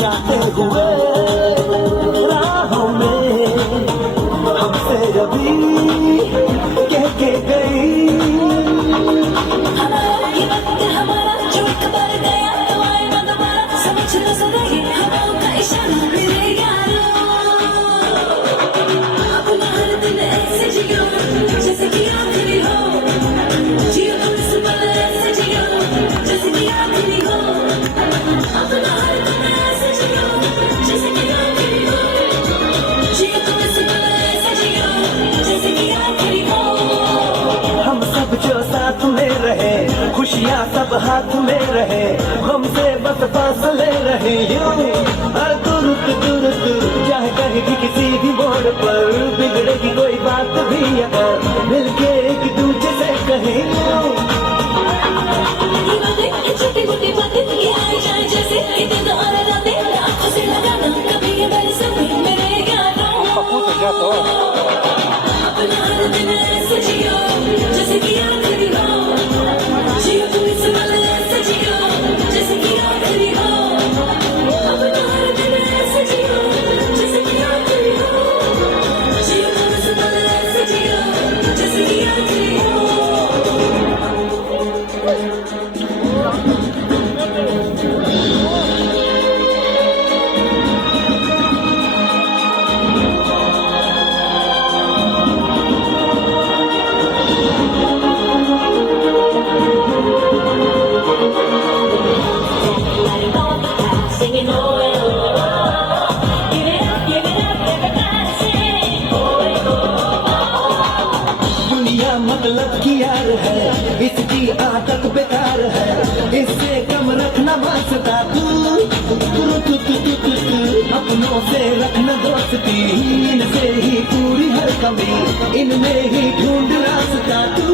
जाते हुए राहों में हमसे अभी कह के गई। हमारा ये वक्त हमारा जो एक बार गया तो आए ना दोबारा, समझ लो सदा ये हवाओं का इशारा मेरे यारों। अपना हर दिन ऐसे जियो जैसे कि आखिरी हो, जियो तुम इस पल ऐसे जियो जैसे कि आखिरी हो। अपना हर दिन ऐसे जियो जैसे कि आखिरी हो, जियो तुम इस पल ऐसे जियो जैसे कि आखिरी हो। हम सब जो साथ में रहे, खुशियाँ सब हाथ में रहे, हमसे बस फासले रहे यूं। हर तुरंत तुरंत चाहे कहेगी किसी भी मोड़ पर, बिगड़ेगी कोई बात भी अगर मिलके एक दूसरे से कहे यूं। ये बातें छोटी मोटी बातें ये आई जाए जैसे कि दिन और रातें आंखों से लगाना कभी ये मेरे सपने मेरे यारों। अपना हर दिन ऐसे जियो जैसे कि आखिरी हो, जियो तुम इस पल ऐसे जियो जैसे कि आखिरी हो। अपना हर दिन ऐसे जियो जैसे कि आखिरी हो, जियो तुम इस पल ऐसे जियो जैसे कि आखिरी हो। Singing oh, give it up, everybody sing oh, दुनिया मतलब की यार है, इसकी आदत बेकार है, इससे कम रखना वास्ता तू। अपनों से रखना दोस्ती, इनसे ही पूरी हर कमी, इनमें ही ढूंढ रास्ता तू।